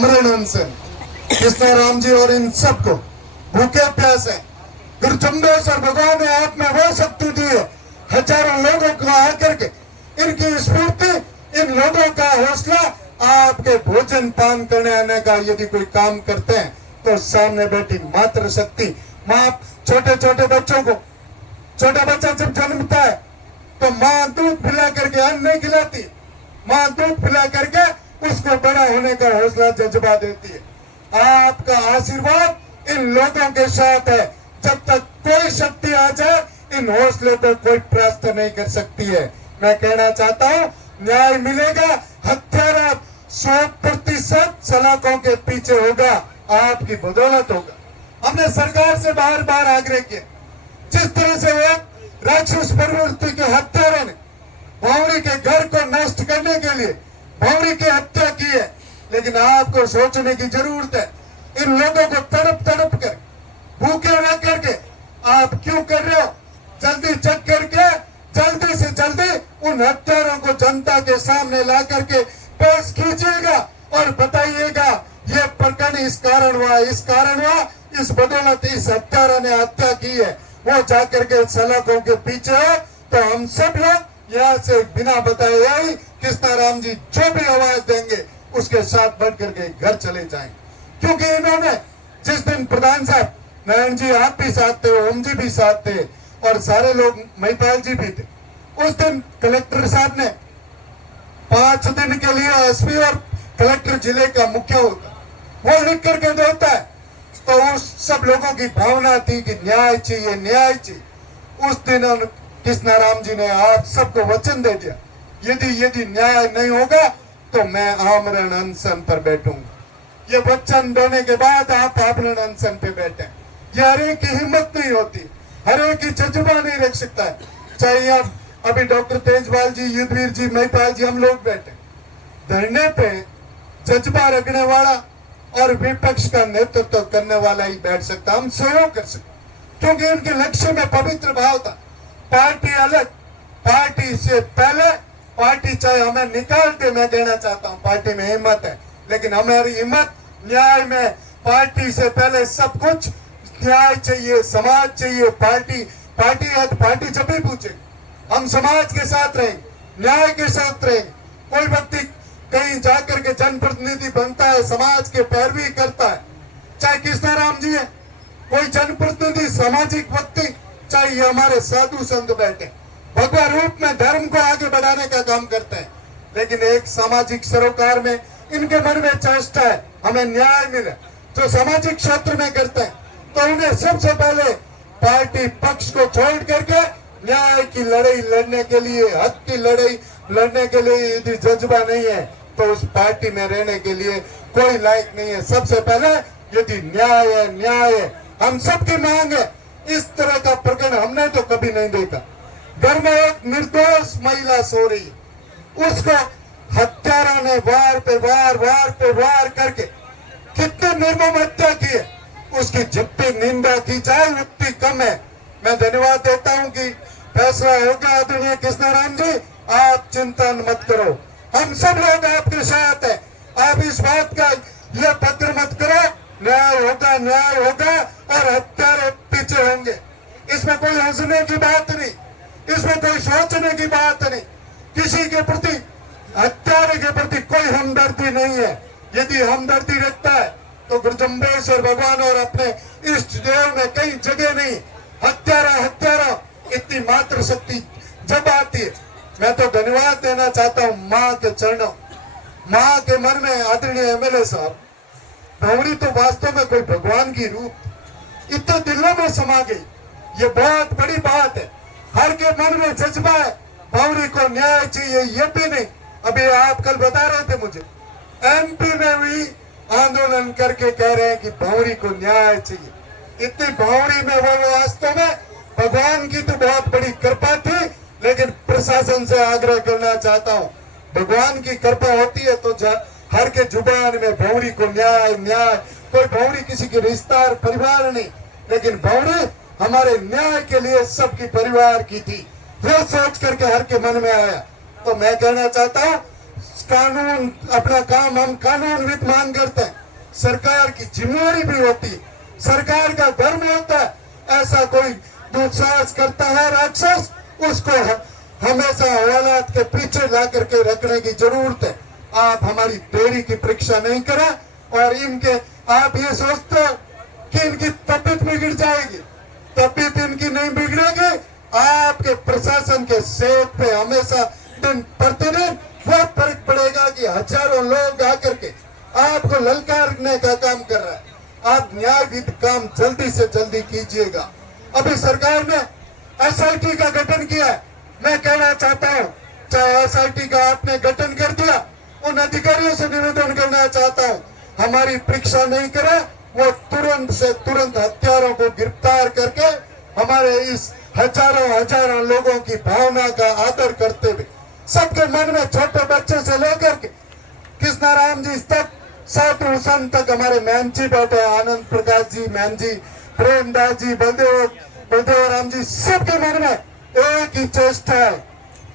आमरण अनशन, कृष्णा राम जी और इन सबको भूखे प्यासे गुरु चंबेश्वर भगवान ने आप में वो शक्ति दी है, हजारों लोगों को आकर के इनकी स्फूर्ति, इन लोगों का हौसला, आपके भोजन पान करने आने का यदि कोई काम करते हैं तो सामने बैठी मातृ शक्ति माँ, छोटे छोटे बच्चों को, छोटा बच्चा जब जन्मता है तो माँ दूध पिला करके अन्न नहीं खिलाती, माँ दूध पिला करके उसको बड़ा होने का हौसला जज्बा देती है। आपका आशीर्वाद इन लोगों के साथ है, जब तक कोई शक्ति आ जाए इन हौसले को कोई परास्त नहीं कर सकती है। मैं कहना चाहता हूँ न्याय मिलेगा, हत्यारा 100% सलाखों के पीछे होगा, आपकी बदौलत होगा। हमने सरकार से बार बार आग्रह किया, जिस तरह से एक राक्षस प्रवृत्ति के हत्यारों ने भौरी के घर को नष्ट करने के लिए भौरी की हत्या की है, लेकिन आपको सोचने की जरूरत है, इन लोगों को तड़प तड़प कर भूखे रह करके आप क्यों कर रहे हो? जल्दी चेक करके जल्दी से जल्दी उन हत्यारों को जनता के सामने ला करके पेश कीजिएगा और बताइएगा ये प्रकरण इस कारण हुआ, इस कारण हुआ, इस बदौलत इस हत्यारा ने हत्या की है, वो जाकर के सलाखों के पीछे है। तो हम सब लोग यहाँ से बिना बताए यही कृष्णा राम जी जो भी आवाज देंगे उसके साथ बढ़ करके घर चले जाएंगे, क्योंकि इन्होंने जिस दिन प्रधान साहब नारायण जी आप भी साथ थे, ओम जी भी साथ थे और सारे लोग महिपाल जी भी थे, उस दिन कलेक्टर साहब ने 5 दिन के लिए एसपी और कलेक्टर जिले का मुख्य होता वो लिख करके देता है, तो उस सब लोगों की भावना थी कि न्याय चाहिए, न्याय चाहिए। उस दिन कृष्णा राम जी ने आप सबको वचन दे दिया, यदि न्याय नहीं होगा तो मैं आमरण अनशन पर बैठूंगा। ये वचन देने के बाद आप आमरण अनशन पे बैठे, ये हर एक की हिम्मत नहीं होती, हर एक की जज्बा नहीं रख सकता है। चाहे अब अभी डॉक्टर तेजपाल जी, युद्धवीर जी, महिपाल जी, हम लोग बैठे धरने पे जज्बा रखने वाला और विपक्ष का नेतृत्व करने वाला ही बैठ सकता, हम सहयोग कर सकते, क्योंकि इनके लक्ष्य में पवित्र भाव था। पार्टी अलग, पार्टी से पहले पार्टी चाहे हमें निकाल दे, मैं कहना चाहता हूँ पार्टी में हिम्मत है, लेकिन हमारी हिम्मत न्याय में, पार्टी से पहले सब कुछ न्याय चाहिए, समाज चाहिए। पार्टी है तो पार्टी जब भी पूछे हम समाज के साथ रहेंगे, न्याय के साथ रहेंगे। कोई व्यक्ति कहीं जाकर के जनप्रतिनिधि बनता है, समाज के पैरवी करता है, चाहे कृष्णा राम जी है, कोई जनप्रतिनिधि सामाजिक व्यक्ति, चाहे ये हमारे साधु संत बैठे, भगवा रूप में धर्म को आगे बढ़ाने का काम करते हैं, लेकिन एक सामाजिक सरोकार में इनके मन में चेष्टा है हमें न्याय मिले। जो सामाजिक क्षेत्र में करते हैं तो उन्हें सबसे पहले पार्टी पक्ष को छोड़ करके न्याय की लड़ाई लड़ने के लिए, हक की लड़ाई लड़ने के लिए यदि जज्बा नहीं है तो उस पार्टी में रहने के लिए कोई लायक नहीं है। सबसे पहले यदि न्याय है, न्याय है, हम सबकी मांग है। इस तरह का प्रकरण हमने तो कभी नहीं देखा। घर में एक निर्दोष महिला सो रही है, उसको हत्यारा ने वार पे वार करके कितने निर्मम हत्या की है, उसकी जितनी निंदा की जाए उतनी कम है। मैं धन्यवाद देता हूं कि फैसला होगा आदरणीय कृष्णा राम जी, आप चिंता मत करो, हम सब लोग आपके साथ हैं। आप इस बात का ये पत्र मत करो, न्याय होगा और हत्यारे पीछे होंगे। इसमें कोई हंसने की बात नहीं, इसमें कोई सोचने की बात नहीं, किसी के प्रति, हत्यारे के प्रति कोई हमदर्दी नहीं है। यदि हमदर्दी रखता है तो गुरु चंबेश्वर भगवान और अपने इष्ट देव में कई जगह नहीं। हत्यारा इतनी मात्र शक्ति जब आती है, मैं तो धन्यवाद देना चाहता हूँ माँ के चरणों, माँ के मन में। आदरणीय एमएलए साहब, भौरी तो वास्तव में कोई भगवान की रूप इतने दिलों में समा गई, ये बहुत बड़ी बात है। हर के मन में जज्बा है, भौरी को न्याय चाहिए। ये भी नहीं, अभी आप कल बता रहे थे मुझे, एमपी में भी आंदोलन करके कह रहे हैं कि भौरी को न्याय चाहिए। इतनी भौरी में वो वास्तव में भगवान की तो बहुत बड़ी कृपा थी, लेकिन प्रशासन से आग्रह करना चाहता हूँ, भगवान की कृपा होती है तो हर के जुबान में भौरी को न्याय। कोई भौरी किसी की रिश्तेदार परिवार नहीं, लेकिन भौरी हमारे न्याय के लिए सबकी परिवार की थी। ये सोच करके हर के मन में आया। तो मैं कहना चाहता हूँ, कानून अपना काम हम कानून विद मान करते हैं, सरकार की जिम्मेवारी भी होती है, सरकार का धर्म होता है। ऐसा कोई दुस्साहस करता है राक्षस, उसको हमेशा हवालात के पीछे ला करके रखने की जरूरत है। आप हमारी देरी की परीक्षा नहीं करें और इनके आप ये सोचते हो कि इनकी तबीयत बिगड़ जाएगी, तबीयत इनकी नहीं बिगड़ेगी। आपके प्रशासन के सेहत पे हमेशा दिन प्रतिदिन वो फर्क पड़ेगा कि हजारों लोग आकर के आपको ललकारने का काम कर रहा है। आप न्याय विधि काम जल्दी से जल्दी कीजिएगा। अभी सरकार ने एसआईटी का गठन किया है। मैं कहना चाहता हूँ, चाहे एसआईटी का आपने गठन कर दिया, उन अधिकारियों से निवेदन करना चाहता हूँ, हमारी परीक्षा नहीं करे, वो तुरंत से तुरंत हत्यारों को गिरफ्तार करके हमारे इस हजारों लोगों की भावना का आदर करते हुए सबके मन में, छोटे बच्चे से लेकर के कृष्णाराम जी तक, साधु संत तक, हमारे मैन जी बैठे, आनंद प्रकाश जी, मैन जी, प्रेमदास जी, बलदेव राम जी, सबके मन में एक ही चेष्टा है,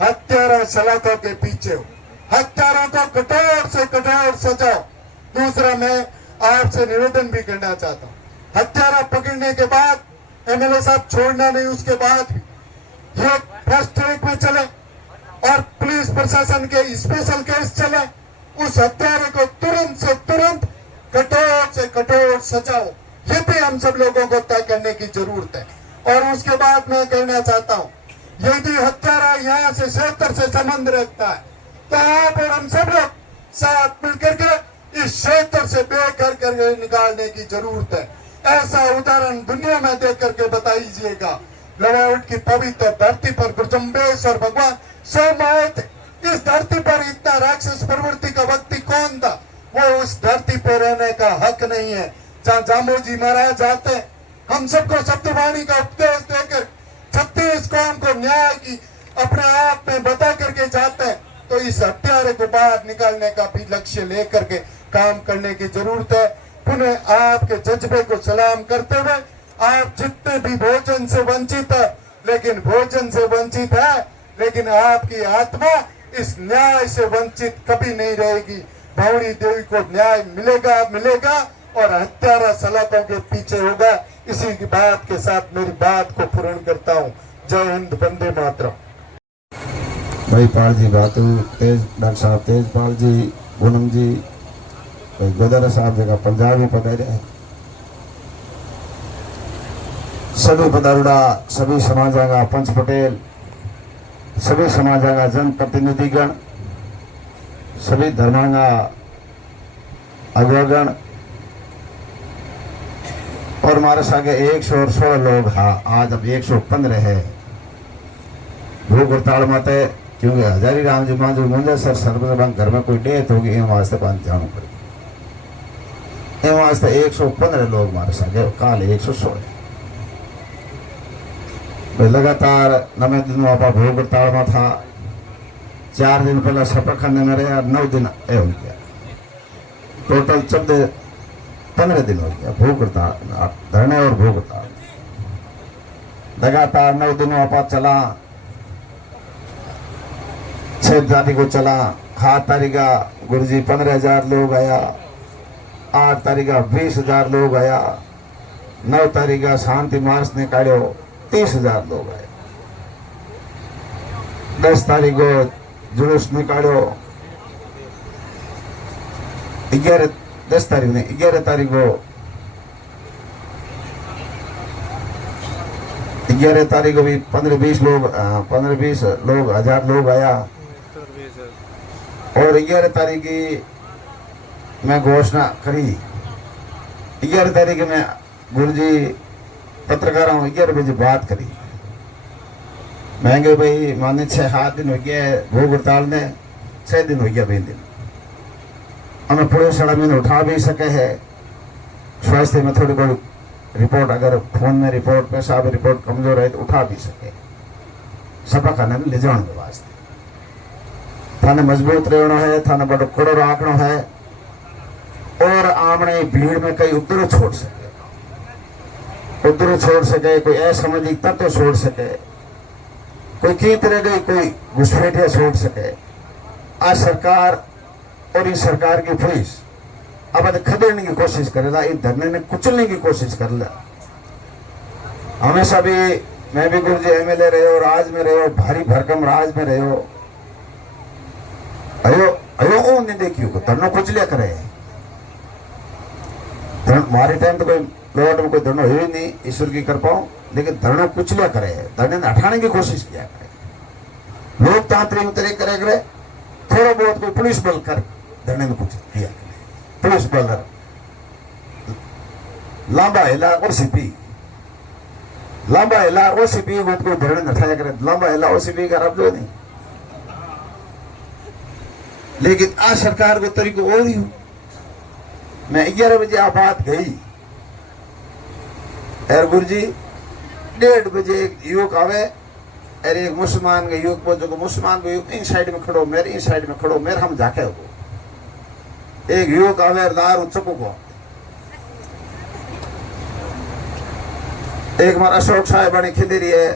हत्यारा सलाखों के पीछे हो, हत्यारों को कठोर से कठोर सजाओ। दूसरा, मैं आपसे निवेदन भी करना चाहता हूँ, हत्यारा पकड़ने के बाद एमएलए साहब छोड़ना नहीं, उसके बाद ये फर्स्ट ट्रैक में चले और पुलिस प्रशासन के स्पेशल केस चले, उस हत्यारे को तुरंत से तुरंत कठोर से कठोर सजाओ। ये भी हम सब लोगों को तय करने की जरूरत है। और उसके बाद मैं कहना चाहता हूँ, यदि हत्यारा यहाँ से क्षेत्र से संबंध रखता है तो आप और हम सब लोग साथ मिलकर के इस क्षेत्र से बेघर करके निकालने की जरूरत है। ऐसा उदाहरण दुनिया में देख करके बताइएगा। लड़ावट की पवित्र धरती पर गुरुजम्बेश्वर भगवान स्वयं आए थे। इस धरती पर इतना राक्षस प्रवृत्ति का व्यक्ति कौन था? वो उस धरती पर रहने का हक नहीं है। जहाँ जामो जी महाराज आते, हम सबको सत्यवाणी का उपदेश देकर 36 कौम को न्याय की अपने आप में बता करके जाते हैं, तो इस हत्यारे को बाहर निकालने का भी लक्ष्य लेकर के काम करने की जरूरत है। पुनः आपके जज्बे को सलाम करते हुए, आप जितने भी भोजन से वंचित है, लेकिन भोजन से वंचित है, लेकिन आपकी आत्मा इस न्याय से वंचित कभी नहीं रहेगी। भौरी देवी को न्याय मिलेगा मिलेगा और हत्यारा सलाखों के पीछे होगा। इसी की बात के साथ मेरी बात को पूर्ण करता हूँ। जय हिंद, वंदे मातरम। भाई पाल जी बातू, तेज डॉक्टर साहब तेजपाल जी, पूनम जी, भाई गोदारा साहब जगह पंजाबी पधारे हैं, सभी पधारुड़ा, सभी समाजा का पंच पटेल, सभी समाजा का जन प्रतिनिधिगण, सभी धर्मांगा अग्रगण और हमारे सागे 116 लोग हाँ, आज अब 115 है। भूख हड़ताल मत है क्योंकि हजारी राम जी मांझू मुंजा सर सर्वसभा घर में कोई डेथ होगी, इन वास्ते बंद जाना पड़ेगा। इन वास्ते 115 लोग हमारे सागे, काल 116। लगातार 9 दिन आप भूख हड़ताल में था। 4 दिन पहले सपा खाने में रहे, 9 दिन ए हो गया, टोटल 15 दिन हो गया भूख हड़ताल, धरने और भूख हड़ताल लगातार 9 दिनों आप चला। 6 तारीख को चला, 7 तारीख का गुरुजी 15,000 लोग आया, 8 तारीख का 20,000 लोग आया, 9 तारीख का शांति मार्च निकालो 30,000 लोग आए, 10 तारीख को जुलूस निकालो, 11 तारीख को 11 तारीख को भी 15-20 लोग 1,000 लोग आया। और 11 तारीख की मैं घोषणा करी, 11 तारीख में गुरुजी पत्रकारों 11 बजे बात करी। महंगे भाई माने 6-7 दिन हो गया भूख हड़ताल ने, 6 दिन हो गया 20 दिन हमें पूरे सड़ा महीने उठा भी सके है। स्वास्थ्य में थोड़ी बहुत रिपोर्ट, अगर फोन में रिपोर्ट, पेशाब रिपोर्ट कमजोर है तो उठा भी सके, सफा खाने में ले जाने के वास्ते थाने मजबूत रहना है, थाने बड़ो कड़ो राखना है और आमने भीड़ में कई उधर छोड़ सके, कोई असामाजिक तत्व छोड़ सके, कोई की तरह गई कोई घुसपैठिया छोड़ सके। आज सरकार और इस सरकार की पुलिस अब खदेड़ने की कोशिश करेला, इन धरने ने कुचलने की कोशिश करेला। हमेशा भी मैं भी गुरु जी एमएलए रहे हो, राज में रहे हो, भारी भरकम राज में रहे हो। अयो अयो ओ ने देखियो को धरनो कुचलिया करे। हमारे टाइम तो कोई प्लॉट में कोई धरनो है ही नहीं, ईश्वर की कृपाओं, लेकिन धरनो कुचलिया करे, धरने ने हटाने की कोशिश किया करे। लोकतांत्रिक तरीके करे करे, थोड़ा बहुत कोई पुलिस बल कर धरने ने कुछ किया, पुलिस बल लांबा हिला और सीपी, लांबा हिला और सीपी वो कोई धरने न उठाया करे, लांबा हिला और सीपी का रब जो नहीं। लेकिन आज सरकार को तरीको और ही हूं। मैं 11 बजे आ बात गई, अरे गुरु जी 1:30 बजे एक युवक आवे, अरे एक मुसलमान का युवक को, जो मुसलमान को इन साइड में खड़ो, मेरे इन साइड में खड़ो, मेरे हम जाके हो। एक युवक आवे लार चको को, एक मार अशोक साहब बने खिदरी है,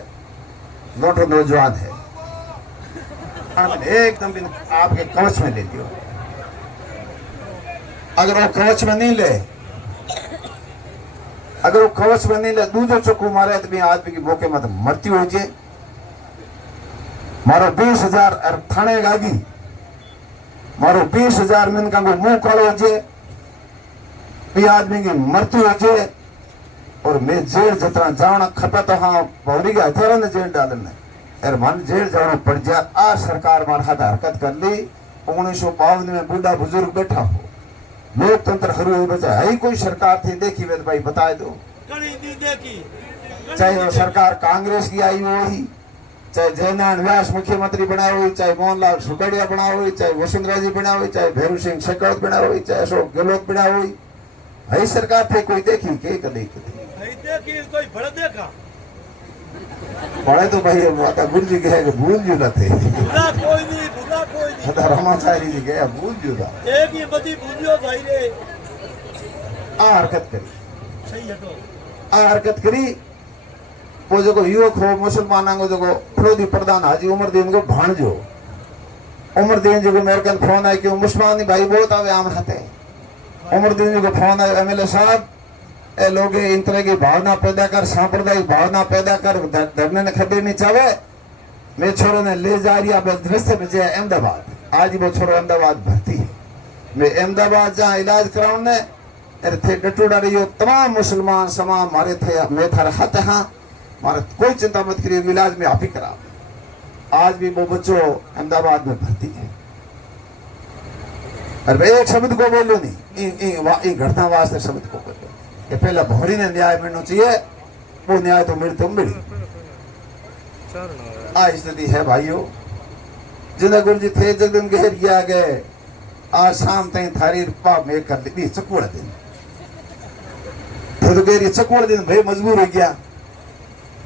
नोटो नौजवान है, एकदम आपके कवच में ले लियो। अगर वो कवच में नहीं ले, अगर वो कवच में नहीं ले, दूसरो चक्कू मारे तो भी आदमी की मौके में तो मृत्यु हो जाए। मारो 20,000 थाने गागी, मारो 20,000 मिनका को मुंह कालो हो जाए, भी आदमी की मृत्यु हो जाए। और मैं जेल जितना जाना खपे तो हाँ पौरी के हथियारों ने जेल डालने, अरे मन जेल जाना पड़ जाए। आज सरकार मार हाथ हरकत कर ली। 1952 में बूढ़ा बुजुर्ग बैठा हो, लोकतंत्र हरू हुई बचा है, कोई सरकार थी देखी वे भाई बता दो। चाहे वो सरकार कांग्रेस की आई हुई, चाहे जयनारायण व्यास मुख्यमंत्री बना हुई, चाहे मोहनलाल सुखड़िया बना हुई, चाहे वसुंधरा जी बना हुई, चाहे भैरू सिंह शेखावत बना हुई, चाहे अशोक गहलोत बना हुई, भाई सरकार थे कोई देखी के कदी कोई बड़ा देखा बड़े तो भाई माता गुरु जी कहे भूल जुदा थे, बुरा कोई नहीं रमाचारी जी कहे भूल जुदा, एक ही बदी भूलियो भाई रे। आ हरकत करी, सही है तो आ हरकत करी। वो जो युवक हो मुसलमान को जो फरोदी प्रधान हाजी उमरदीन को भाणजो, उमरदीन जी को मेरे कल फोन आया कि मुसलमान भाई बहुत आवे आम खाते। उमरदीन जी को फोन आया, एमएलए साहब ए लोग इन तरह की भावना पैदा कर, सांप्रदायिक भावना पैदा कर, धरने ने खदे नहीं चाहे। मेरे छोरों ने ले जा रही रास्ते में जाए अहमदाबाद, आज वो छोरो अहमदाबाद भर्ती है। मैं अहमदाबाद जहाँ इलाज कराने अरे थे डटूडा रही हो, तमाम मुसलमान समाज मारे थे, मैं थारा हाथ हाँ मारे कोई चिंता मत करिए, इलाज में आप ही करा। आज भी वो बच्चों अहमदाबाद में भर्ती है। अरे एक शब्द को बोलो नहीं, घटना वास्ते शब्द को बोलो कि पहला भौरी ने न्याय मिलना चाहिए, वो न्याय तो मिलते मिली। आज स्थिति है भाइयों, जिन्हें गुरु जी थे जग दिन घेर किया गए, आज शाम तक थारी पा में कर दी चकुड़ दिन, तो गेरी चकुड़ दिन भाई मजबूर हो गया।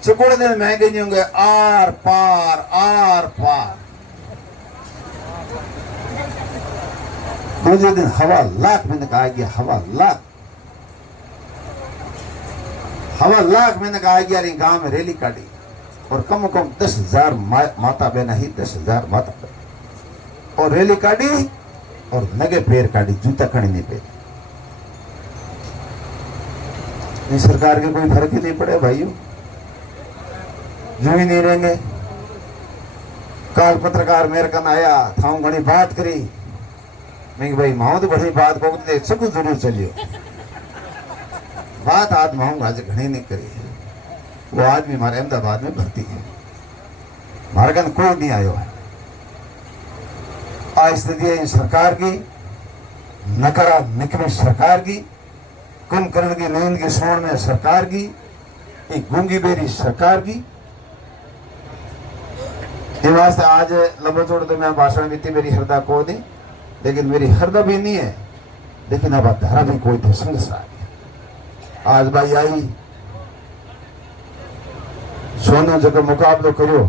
चकुड़ दिन मैं गई होंगे आर पार आर पार। दूसरे दिन हवा लाख मैंने कहा गया, हवा लाख मैंने कहा गया। गांव में रैली काटी और कम 10,000 माता बहना ही 10,000 माता बहन, और रैली काटी और नगे पैर काटी, जूता खड़ी नहीं पैर। इस सरकार के कोई फर्क ही नहीं पड़े भाइयों, जो ही नहीं रहेंगे। काल पत्रकार मेरे कन आया था, घनी बात करी, मैं भाई माओ तो बड़ी बात को सब जरूर चलियो, बात आज माऊंग आज घनी नहीं करी। वो आदमी हमारे अहमदाबाद में भर्ती है, हमारे कन कोई नहीं आयो है। आज स्थिति है सरकार की, नकारा निकली सरकार की, कुंभकर्ण की नींद की सोन में सरकार की, एक गूंगी बेरी सरकार की। वास्ते आज लंबो छोड़ तो मैं भाषण में मेरी हृदय को नहीं, लेकिन मेरी हृदय भी नहीं है, लेकिन अब धारा भी कोई थे संसार। आज भाई आई सोनो जगह मुकाबलो करो,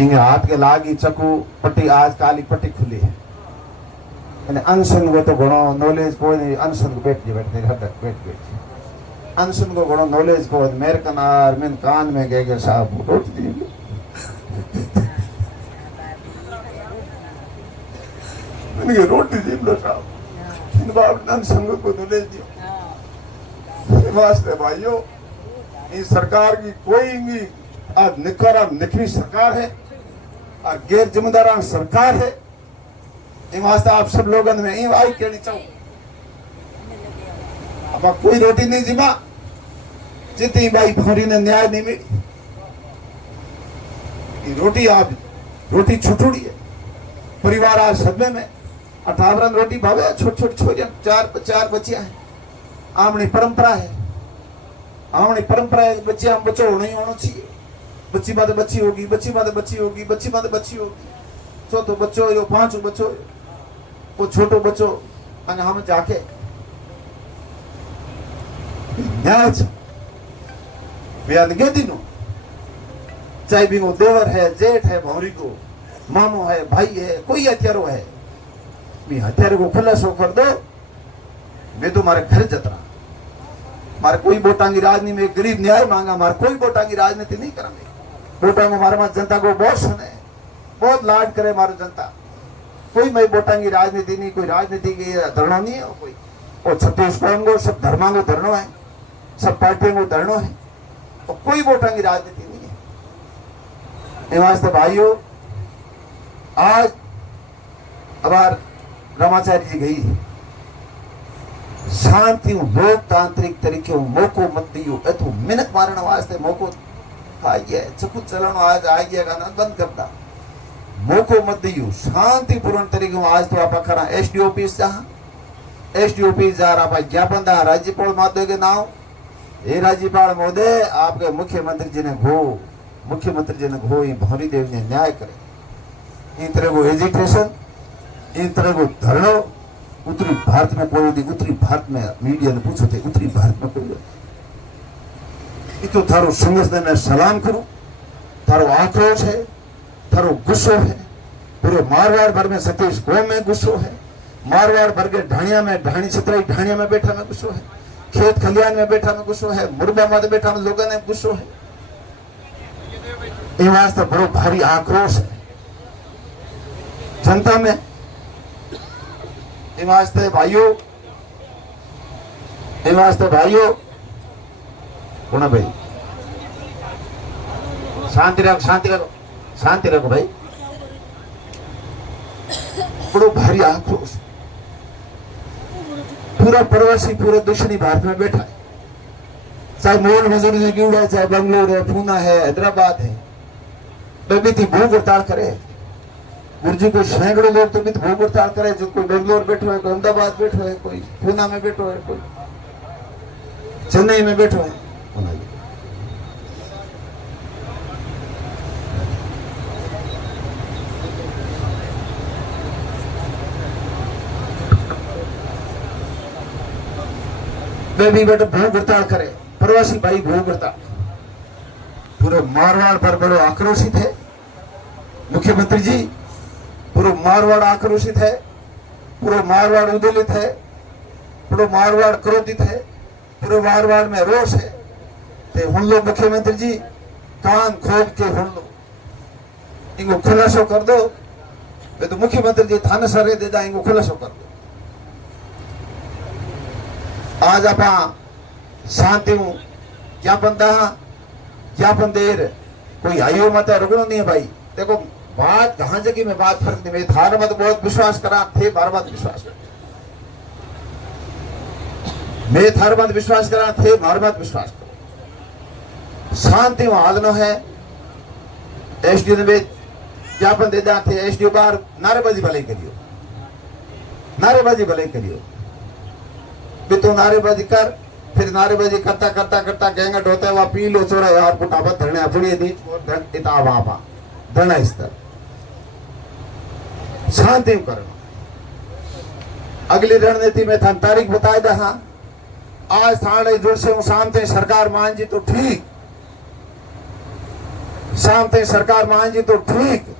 इंगे हाथ के लागी चकू पट्टी, आज काली पट्टी खुली है। अनशन को तो घणो नॉलेज को नहीं, अनशन को बैठ बैठ अनशन को घणो नॉलेज को मेरे कनार मेन कान में गए साहब रोटी दी रोटी दी लो साहब। बाप संग को दुले दियो वास्ते भाइयों इस सरकार की कोई आज निकारा निखरी सरकार है और गैर जिम्मेदार सरकार है। इन वास्ते आप सब लोगों ने इन आई कहनी चाहूँ अब कोई रोटी नहीं जिमा जितनी भाई भौरी ने न्याय नहीं मिली रोटी आप रोटी छुटुड़ी है परिवार आज सदमे में 18 रोटी भावे छोट छोट छोरिया चार बच्चियां हैं आमनी परंपरा है बच्चियां बच्चों नहीं होना चाहिए बच्ची माते बच्ची होगी बच्ची माते बच्ची होगी बच्ची माते बच्ची होगी चौथो बच्चो यो पांचो बच्चो वो छोटो बच्चो अने हम जाके न्याय बयान के दिनों चाहे भी वो देवर है जेठ है भौरी को मामो है भाई है कोई हथियारो है भी हथियारे को खुलासो कर दो मैं तो मारे घर जतरा मारे कोई वोटांगी राजनीति में गरीब न्याय मांगा मारे कोई वोटांगी राजनीति नहीं करेंगे वोटा को मारे मार जनता को बहुत सुने बहुत लाड करे मारो जनता कोई मैं वोटांगी राजनीति नहीं कोई राजनीति की धरणो नहीं है कोई और छत्तीस को सब धर्मा को धरणो है सब पार्टियों को धरणो है और कोई वोटांगी राजनीति नहीं है। इन वास्ते भाइयों आज हमार रामाचार्य जी गई शांति लोकतांत्रिक तरीके मौको मत दियो ए तो मिनट मारने वास्ते मौको आ गया चकुत चलानो आज आ गया का बंद करता मौको मत दियो शांतिपूर्ण तरीके आज तो आप करा एसडी ऑफिस जा रहा ज्ञापन दा राज्यपाल महोदय के नाम हे राज्यपाल महोदय आपके मुख्यमंत्री जी ने घो भौरी देव ने न्याय करे इन तरह को एजिटेशन इन तरह को धरणो उत्तरी भारत में कोई नहीं उत्तरी भारत में मीडिया ने पूछो थे उत्तरी भारत में कोई तो थारो संघर्ष ने मैं सलाम करूं थारो आक्रोश है थारो गुस्सो है पूरे मारवाड़ भर में सतीश गांव में गुस्सो है मारवाड़ भर के ढाणिया में ढाणी छतराई ढाणिया में बैठा में गुस्सो है खेत खलियान में बैठा में गुस्सो है मुरबा में बैठा में लोगों ने गुस्सो है ये वास्ते बड़ो भारी आक्रोश है जनता में इन वास्ते भाइयों कोना भाई शांति रखो भाई बड़ो भारी आक्रोश पूरा प्रवासी पूरे दक्षिणी भारत में बैठा है चाहे मोल मजूरी ने गिवड़ा है चाहे बंगलोर है पूना है हैदराबाद है भी भूख हड़ताल करे गुरुजी को सैकड़ों लोग तो भी भूख हड़ताल करे जो कोई बेंगलोर बैठो है कोई अहमदाबाद बैठो है कोई पूना में बैठो है कोई चेन्नई में बैठो है वे भी बेटा भूख हड़ताल करे प्रवासी भाई भूख हड़ताल पूरे मारवाड़ पर बड़ो आक्रोशित है मुख्यमंत्री जी पूरा मारवाड़ आक्रोशित है पूरा मारवाड़ उद्वेलित है पूरा मारवाड़ क्रोधित है पूरे मारवाड़ में रोष है ते हुन लो मुख्यमंत्री जी कान खोल के हुन लो इनको खुलासो कर दो वे तो मुख्यमंत्री जी थाने सरे दे दा इनको खुलासो कर दो आज आप शांति ज्ञापन देर कोई आयो मत रुकनो नहीं है भाई देखो बात कहां जगह में बात फर्क नहीं थार मत बहुत विश्वास करा थे बार बार विश्वास कर मैं थार मत विश्वास करा थे बार बार विश्वास करो शांति हालनो है एसडी ने ज्ञापन दे थे एसडी बार नारेबाजी भले करियो भी तो नारेबाजी कर फिर नारेबाजी करता करता करता गैंगा ढोता है वहां पी लो छोड़ा यार कुटापत धरने अपनी नीच और धन इता वहां धरना स्तर शांति करना अगली रणनीति में था तारीख बताए दा हाँ आज थाने जुड़ से शाम थे सरकार मान जी तो ठीक शाम थे सरकार मान जी तो ठीक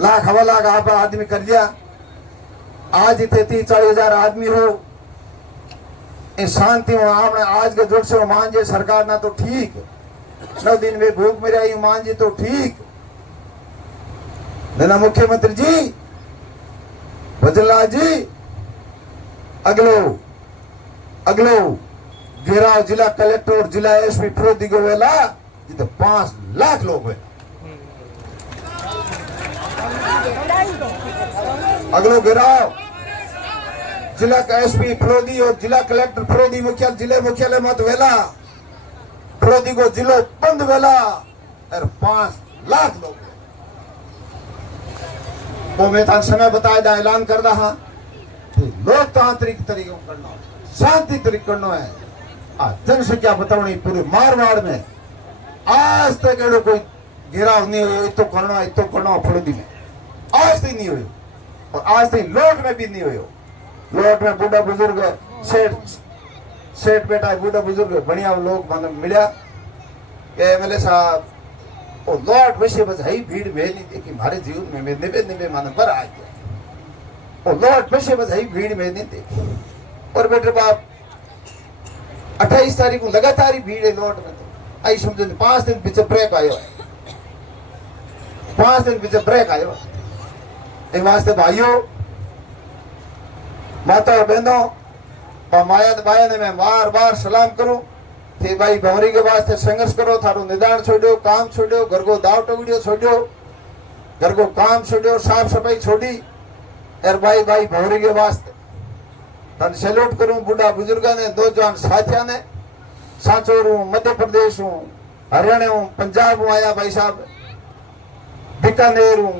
लाख हवा लाख आप आदमी कर लिया आज इतने 30-40 हजार आदमी हो शांति हमने आज के जुड़ से मान जी सरकार ना तो ठीक 9 दिन में भूख में रही मान जी तो ठीक ना मुख्यमंत्री जी भजनलाल जी अगलो घेराव जिला कलेक्टर और जिला एसपी फिरोदी को वेला जिते 5 लाख लोग हुए। अगलो घेराव जिला का एसपी फिरोदी और जिला कलेक्टर फिरोदी मुख्यालय जिले मुख्यालय मत वेला फिरोदी को जिलो बंद वेला और 5 लाख लोग हुए। वो मैं था समय बताया था ऐलान कर रहा लोकतांत्रिक तरीकों करना शांति तरीके करना है। जनसंख्या बताओ पूरे मारवाड़ में आज तक एडो कोई घेराव नहीं हुई तो करना फिरोदी में आज तक नहीं हुई और आज तक लोट में भी नहीं हुई। लोट में बूढ़ा बुजुर्ग सेठ बेटा बूढ़ा बुजुर्ग बढ़िया लोग मतलब मिला के एमएलए साहब वो लोट वैसे बस है भीड़ में नहीं देखी हमारे जीवन में निबे माने पर आ गया वो लोट वैसे बस है भीड़ में नहीं देखी। और बेटे बाप 28 तारीख को लगातार ही भीड़ है लोट में तो आई समझो 5 दिन पीछे ब्रेक आयो है 5 दिन पीछे ब्रेक आयो इन वास्ते भाइयों माता और बहनों और माया बाया ने मैं बार बार सलाम करूं कि भाई भंवरी के वास्ते संघर्ष करो थारो निदान छोड़ो काम छोड़ो घर को दाव टोगड़ियो छोड़ो घर को काम छोड़ो साफ सफाई छोड़ी और भाई भंवरी के वास्ते तन सैल्यूट करूं बूढ़ा बुजुर्गा ने नौजवान साथिया ने सांचौर हूं मध्य प्रदेश हूं हरियाणा हूं पंजाब हूं आया भाई साहब बीकानेर हूं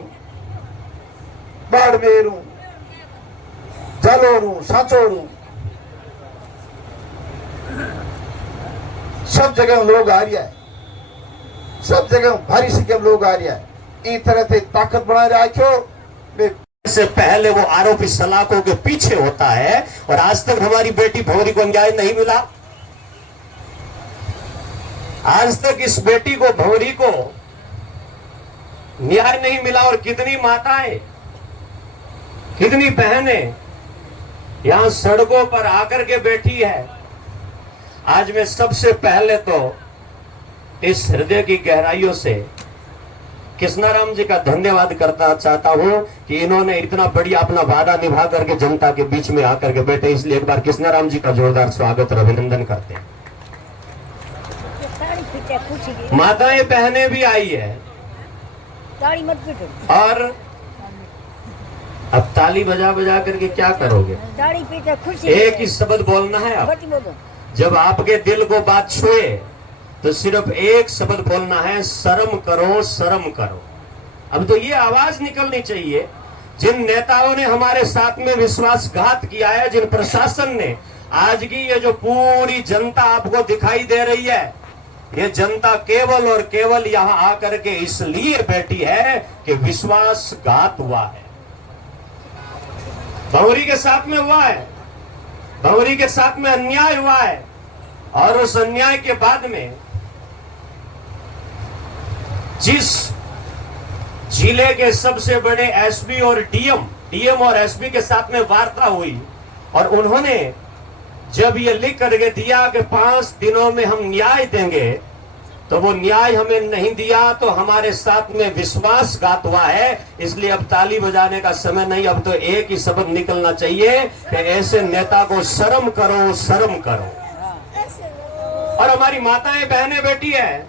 बाड़मेर हूं जालोर हूं सांचौर हूं सब जगह लोग आ रहा है सब जगह भारी संख्या में लोग आ रहा है इस तरह से ताकत बना रखो से पहले वो आरोपी सलाखों के पीछे होता है और आज तक हमारी बेटी भंवरी को न्याय नहीं मिला। आज तक इस बेटी को भंवरी को न्याय नहीं मिला और कितनी माताएं कितनी बहनें यहां सड़कों पर आकर के बैठी है। आज मैं सबसे पहले तो इस हृदय की गहराइयों से कृष्णाराम जी का धन्यवाद करना चाहता हूं कि इन्होंने इतना बढ़िया अपना वादा निभा करके जनता के बीच में आकर के बैठे, इसलिए एक बार कृष्णाराम जी का जोरदार स्वागत और अभिनंदन करते हैं। माताएं बहनें भी आई है और अब ताली बजा बजा करके क्या करोगे? एक ही शब्द बोलना है आप। जब आपके दिल को बात छुए तो सिर्फ एक शब्द बोलना है, शर्म करो शर्म करो। अब तो ये आवाज निकलनी चाहिए जिन नेताओं ने हमारे साथ में विश्वासघात किया है, जिन प्रशासन ने आज की ये जो पूरी जनता आपको दिखाई दे रही है, ये जनता केवल और केवल यहां आकर के इसलिए बैठी है कि विश्वासघात हुआ है, भंवरी के साथ में हुआ है, भंवरी के साथ में अन्याय हुआ है। और उस अन्याय के बाद में जिस जिले के सबसे बड़े एसपी और डीएम और एसपी के साथ में वार्ता हुई और उन्होंने जब ये लिख करके दिया कि 5 दिनों में हम न्याय देंगे, तो वो न्याय हमें नहीं दिया तो हमारे साथ में विश्वासघात हुआ है। इसलिए अब ताली बजाने का समय नहीं, अब तो एक ही शब्द निकलना चाहिए कि ऐसे नेता को शर्म करो शर्म करो। और हमारी माताएं बहनें बेटी है,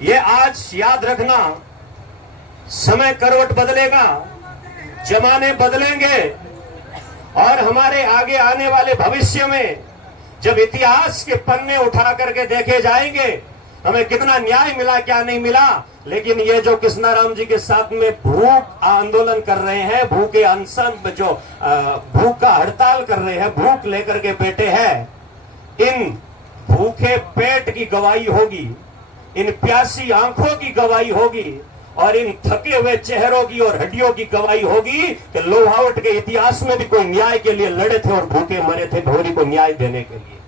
ये आज याद रखना, समय करवट बदलेगा, जमाने बदलेंगे और हमारे आगे आने वाले भविष्य में जब इतिहास के पन्ने उठा करके देखे जाएंगे हमें कितना न्याय मिला क्या नहीं मिला। लेकिन ये जो कृष्णाराम जी के साथ में भूख आंदोलन कर रहे हैं, भूखे अनशन जो भूख का हड़ताल कर रहे हैं, भूख लेकर के बैठे हैं, इन भूखे पेट की गवाही होगी, इन प्यासी आंखों की गवाही होगी और इन थके हुए चेहरों की और हड्डियों की गवाही होगी कि लोहावट के इतिहास में भी कोई न्याय के लिए लड़े थे और भूखे मरे थे भंवरी को न्याय देने के लिए।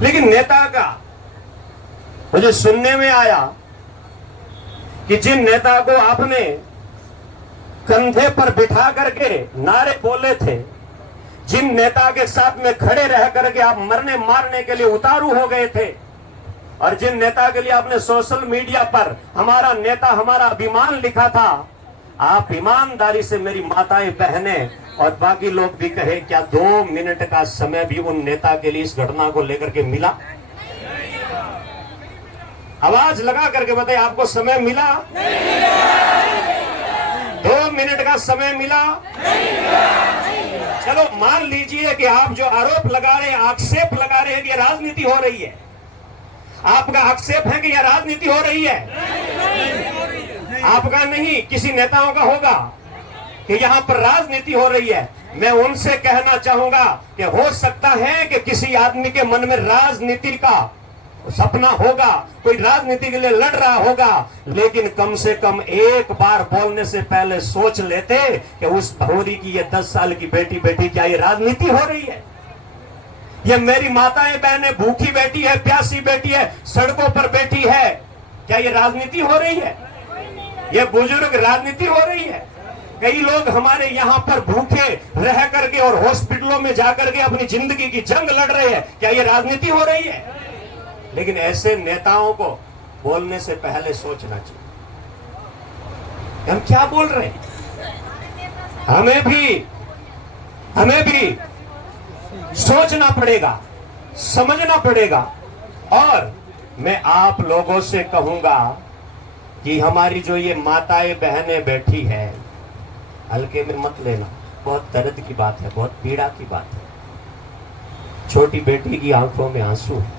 लेकिन नेता का मुझे सुनने में आया कि जिन नेता को आपने कंधे पर बिठा करके नारे बोले थे, जिन नेता के साथ में खड़े रह करके आप मरने मारने के लिए उतारू हो गए थे और जिन नेता के लिए आपने सोशल मीडिया पर हमारा नेता हमारा अभिमान लिखा था, आप ईमानदारी से मेरी माताएं बहनें और बाकी लोग भी कहे, क्या 2 मिनट का समय भी उन नेता के लिए इस घटना को लेकर के मिला? आवाज लगा करके बताइए, आपको समय मिला? 2 मिनट का समय मिला? चलो मान लीजिए कि आप जो आरोप लगा रहे हैं, आक्षेप लगा रहे हैं कि यह राजनीति हो रही है। आपका आक्षेप है कि यह राजनीति हो रही है? आपका नहीं, किसी नेताओं का होगा कि यहां पर राजनीति हो रही है। मैं उनसे कहना चाहूंगा कि हो सकता है कि किसी आदमी के मन में राजनीति का सपना होगा, कोई राजनीति के लिए लड़ रहा होगा, लेकिन कम से कम एक बार बोलने से पहले सोच लेते कि उस भौरी की ये 10 साल की बेटी क्या ये राजनीति हो रही है? ये मेरी माताएं बहनें भूखी बैठी है, प्यासी बैठी है, सड़कों पर बैठी है, क्या ये राजनीति हो रही है? ये बुजुर्ग राजनीति हो रही है? कई लोग हमारे यहाँ पर भूखे रह करके और हॉस्पिटलों में जाकर के अपनी जिंदगी की जंग लड़ रहे हैं, क्या ये राजनीति हो रही है? लेकिन ऐसे नेताओं को बोलने से पहले सोचना चाहिए, हम क्या बोल रहे हैं। हमें भी सोचना पड़ेगा, समझना पड़ेगा। और मैं आप लोगों से कहूंगा कि हमारी जो ये माताएं बहनें बैठी है, हल्के में मत लेना, बहुत दर्द की बात है, बहुत पीड़ा की बात है। छोटी बेटी की आंखों में आंसू है,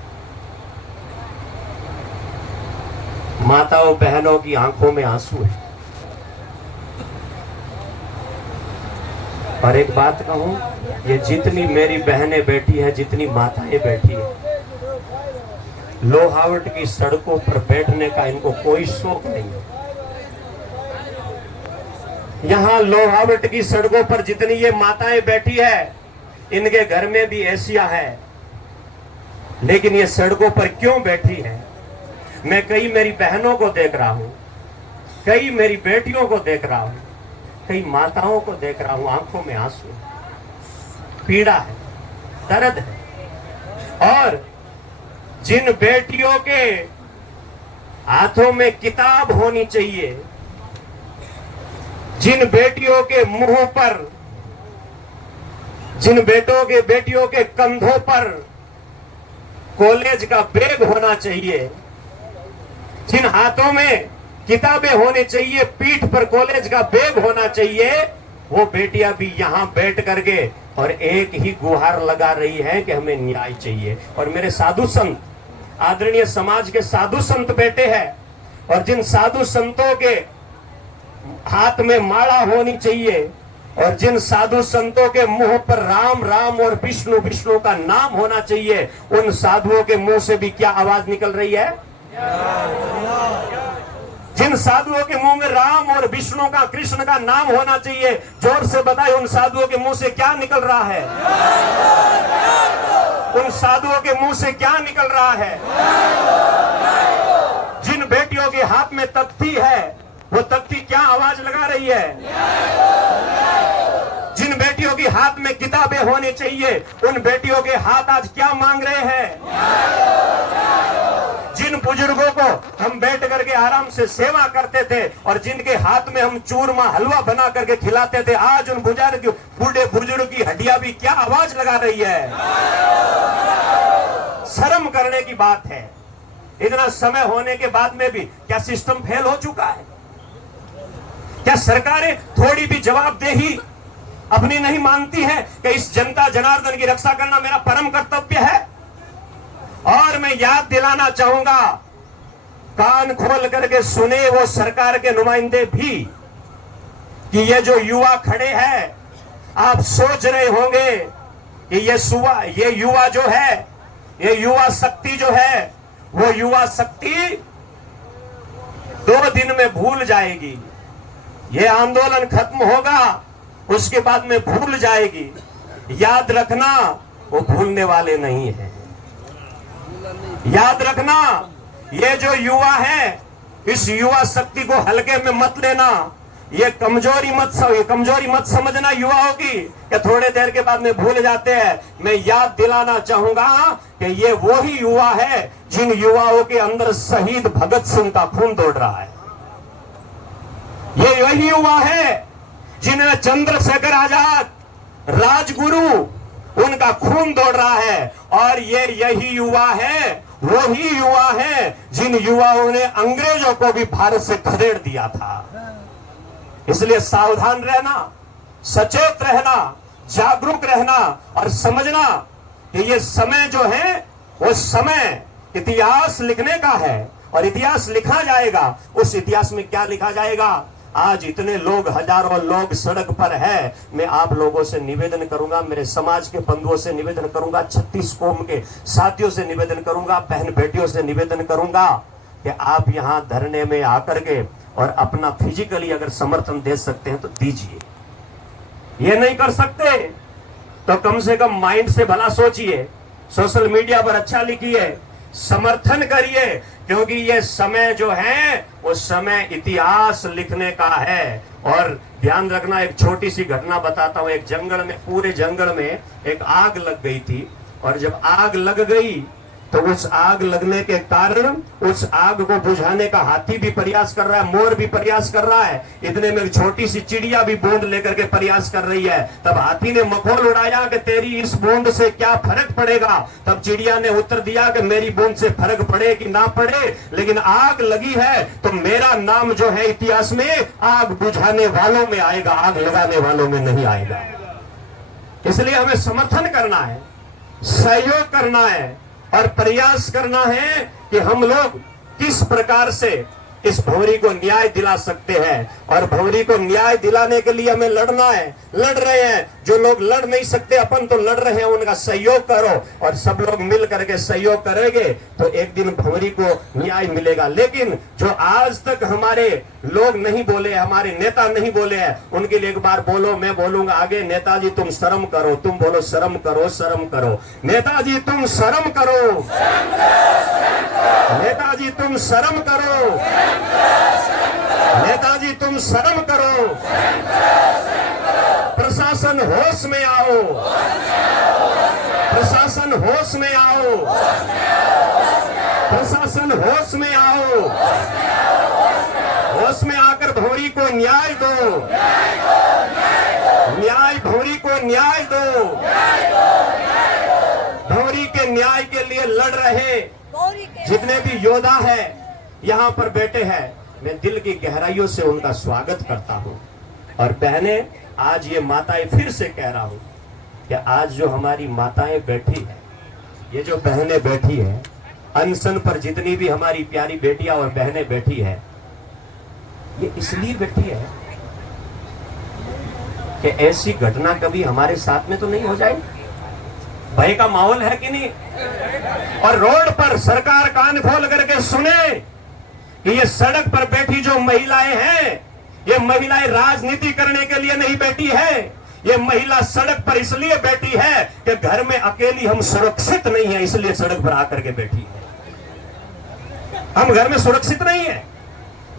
माताओं बहनों की आंखों में आंसू है। और एक बात कहूं, ये जितनी मेरी बहनें बैठी है, जितनी माताएं बैठी है, लोहावट की सड़कों पर बैठने का इनको कोई शौक नहीं है। यहां लोहावट की सड़कों पर जितनी ये माताएं बैठी है, इनके घर में भी एसिया है, लेकिन ये सड़कों पर क्यों बैठी है? मैं कई मेरी बहनों को देख रहा हूं, कई मेरी बेटियों को देख रहा हूं, कई माताओं को देख रहा हूं, आंखों में आंसू, पीड़ा है, दर्द है। और जिन बेटियों के हाथों में किताब होनी चाहिए, जिन बेटियों के मुंह पर, जिन बेटियों के कंधों पर कॉलेज का बैग होना चाहिए, जिन हाथों में किताबें होनी चाहिए, पीठ पर कॉलेज का बैग होना चाहिए, वो बेटियां भी यहां बैठ करके और एक ही गुहार लगा रही है कि हमें न्याय चाहिए। और मेरे साधु संत, आदरणीय समाज के साधु संत बैठे हैं, और जिन साधु संतों के हाथ में माला होनी चाहिए, और जिन साधु संतों के मुंह पर राम राम और विष्णु विष्णु का नाम होना चाहिए, उन साधुओं के मुंह से भी क्या आवाज निकल रही है? जिन साधुओं के मुंह में राम और विष्णु का, कृष्ण का नाम होना चाहिए, जोर से बताइए, उन साधुओं के मुंह से क्या निकल रहा है? उन साधुओं के मुंह से क्या निकल रहा है? जिन बेटियों के हाथ में तख्ती है, वो तख्ती क्या आवाज लगा रही है? जिन बेटियों के हाथ में किताबें होनी चाहिए, उन बेटियों के हाथ आज क्या मांग रहे हैं? जिन बुजुर्गों को हम बैठ करके आराम से सेवा करते थे और जिनके हाथ में हम चूरमा हलवा बना करके खिलाते थे, आज उन बूढ़े बुजुर्ग की हड्डियां भी क्या आवाज लगा रही है? शर्म करने की बात है। इतना समय होने के बाद में भी क्या सिस्टम फेल हो चुका है? क्या सरकारें थोड़ी भी जवाबदेही अपनी नहीं मानती है कि इस जनता जनार्दन की रक्षा करना मेरा परम कर्तव्य है? और मैं याद दिलाना चाहूंगा, कान खोल करके सुने वो सरकार के नुमाइंदे भी, कि ये जो युवा खड़े हैं, आप सोच रहे होंगे कि ये युवा जो है, ये युवा शक्ति जो है, वो युवा शक्ति 2 दिन में भूल जाएगी। ये आंदोलन खत्म होगा, उसके बाद में भूल जाएगी। याद रखना, वो भूलने वाले नहीं है। याद रखना, ये जो युवा है, इस युवा शक्ति को हल्के में मत लेना। ये कमजोरी मत समझना युवाओं की, कि थोड़े देर के बाद में भूल जाते हैं। मैं याद दिलाना चाहूंगा कि ये वो ही युवा है जिन युवाओं के अंदर शहीद भगत सिंह का खून दौड़ रहा है। ये वही युवा है जिन्हें चंद्रशेखर आजाद राजगुरु उनका खून दौड़ रहा है, और ये यही युवा है, वही युवा है जिन युवाओं ने अंग्रेजों को भी भारत से खदेड़ दिया था। इसलिए सावधान रहना, सचेत रहना, जागरूक रहना और समझना कि ये समय जो है वो समय इतिहास लिखने का है, और इतिहास लिखा जाएगा। उस इतिहास में क्या लिखा जाएगा? आज इतने लोग, हजारों लोग सड़क पर है। मैं आप लोगों से निवेदन करूंगा, मेरे समाज के बंधुओं से निवेदन करूंगा, 36 कौम के साथियों से निवेदन करूंगा, बहन बेटियों से निवेदन करूंगा कि आप यहां धरने में आकर के और अपना फिजिकली अगर समर्थन दे सकते हैं तो दीजिए। ये नहीं कर सकते तो कम से कम माइंड से भला सोचिए, सोशल मीडिया पर अच्छा लिखिए, समर्थन करिए, क्योंकि ये समय जो है वो समय इतिहास लिखने का है। और ध्यान रखना, एक छोटी सी घटना बताता हूं। एक जंगल में, पूरे जंगल में एक आग लग गई थी, और जब आग लग गई तो उस आग लगने के कारण उस आग को बुझाने का हाथी भी प्रयास कर रहा है, मोर भी प्रयास कर रहा है, इतने में एक छोटी सी चिड़िया भी बूंद लेकर के प्रयास कर रही है। तब हाथी ने मखौल उड़ाया कि तेरी इस बूंद से क्या फर्क पड़ेगा? तब चिड़िया ने उत्तर दिया कि मेरी बूंद से फर्क पड़े कि ना पड़े, लेकिन आग लगी है तो मेरा नाम जो है इतिहास में आग बुझाने वालों में आएगा, आग लगाने वालों में नहीं आएगा। इसलिए हमें समर्थन करना है, सहयोग करना है और प्रयास करना है कि हम लोग किस प्रकार से इस भंवरी को न्याय दिला सकते हैं। और भंवरी को न्याय दिलाने के लिए हमें लड़ना है, लड़ रहे हैं। जो लोग लड़ नहीं सकते, अपन तो लड़ रहे हैं, उनका सहयोग करो, और सब लोग मिल करके सहयोग करेंगे तो एक दिन भंवरी को न्याय मिलेगा। लेकिन जो आज तक हमारे लोग नहीं बोले, हमारे नेता नहीं बोले हैं, उनके लिए एक बार बोलो, मैं बोलूंगा आगे। नेताजी तुम शर्म करो, तुम बोलो शर्म करो, शर्म करो। नेताजी तुम शर्म करो, नेताजी तुम शर्म करो, नेताजी तुम शर्म करो। प्रशासन होश में आओ, प्रशासन होश में आओ, प्रशासन होश में आओ। होश में आकर भंवरी को न्याय दो, न्याय भंवरी को न्याय दो। भंवरी के न्याय के लिए लड़ रहे जितने भी योद्धा है यहाँ पर बैठे हैं, मैं दिल की गहराइयों से उनका स्वागत करता हूँ। और बहने, आज ये माताएं, फिर से कह रहा हूँ कि आज जो हमारी माताएं बैठी है, ये जो बहनें बैठी है अनशन पर, जितनी भी हमारी प्यारी बेटियां और बहनें बैठी है, ये इसलिए बैठी है कि ऐसी घटना कभी हमारे साथ में तो नहीं हो जाए। भय का माहौल है कि नहीं? और रोड पर सरकार कान खोल करके सुने कि ये सड़क पर बैठी जो महिलाएं हैं, ये महिलाएं राजनीति करने के लिए नहीं बैठी है। ये महिला सड़क पर इसलिए बैठी है कि घर में अकेली हम सुरक्षित नहीं है, इसलिए सड़क पर आकर के बैठी है। हम घर में सुरक्षित नहीं है,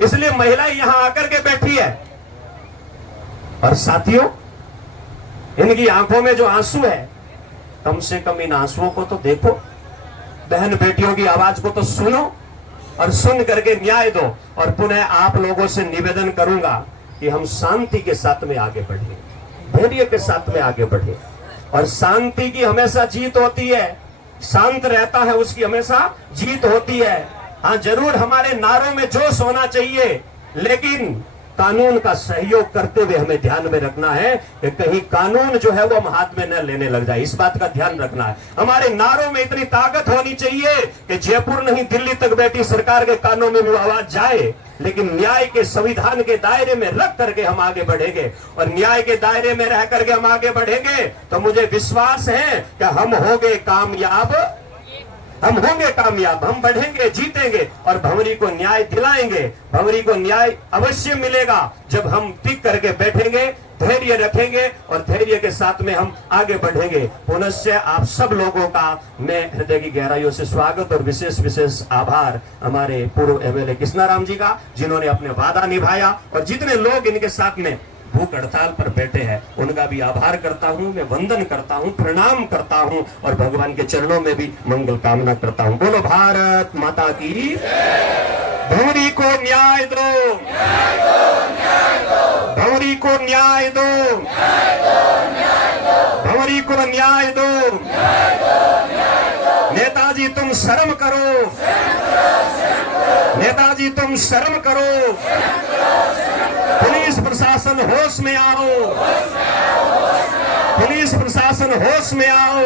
इसलिए महिलाएं यहां आकर के बैठी है। और साथियों, इनकी आंखों में जो आंसू है, कम से कम इन आंसुओं को तो देखो, बहन बेटियों की आवाज को तो सुनो और सुन करके न्याय दो। और पुनः आप लोगों से निवेदन करूंगा कि हम शांति के साथ में आगे बढ़े, धैर्य के साथ में आगे बढ़े। और शांति की हमेशा जीत होती है, शांत रहता है उसकी हमेशा जीत होती है। हाँ, जरूर हमारे नारों में जोश होना चाहिए, लेकिन कानून का सहयोग करते हुए हमें ध्यान में रखना है कि कहीं कानून जो है वो हम हाथ में न लेने लग जाए। इस बात का ध्यान रखना है। हमारे नारों में इतनी ताकत होनी चाहिए कि जयपुर नहीं, दिल्ली तक बैठी सरकार के कानों में भी आवाज जाए, लेकिन न्याय के संविधान के दायरे में रख करके हम आगे बढ़ेंगे। और न्याय के दायरे में रह करके हम आगे बढ़ेंगे तो मुझे विश्वास है कि हम होंगे कामयाब, हम होंगे कामयाब, हम बढ़ेंगे, जीतेंगे और भंवरी को न्याय दिलाएंगे। भंवरी को न्याय अवश्य मिलेगा जब हम टिक करके बैठेंगे, धैर्य रखेंगे और धैर्य के साथ में हम आगे बढ़ेंगे। पुनश्च आप सब लोगों का मैं हृदय की गहराइयों से स्वागत और विशेष आभार हमारे पूर्व एमएलए कृष्णाराम जी का, जिन्होंने अपने वादा निभाया। और जितने लोग इनके साथ में भूख हड़ताल पर बैठे हैं, उनका भी आभार करता हूं, मैं वंदन करता हूं, प्रणाम करता हूं और भगवान के चरणों में भी मंगल कामना करता हूं। बोलो भारत माता की। भंवरी को न्याय दो, भंवरी को न्याय दो, भंवरी को न्याय दो। नेताजी तुम शर्म करो, नेताजी तुम शर्म करो। पुलिस प्रशासन होश में आओ, पुलिस प्रशासन होश में आओ।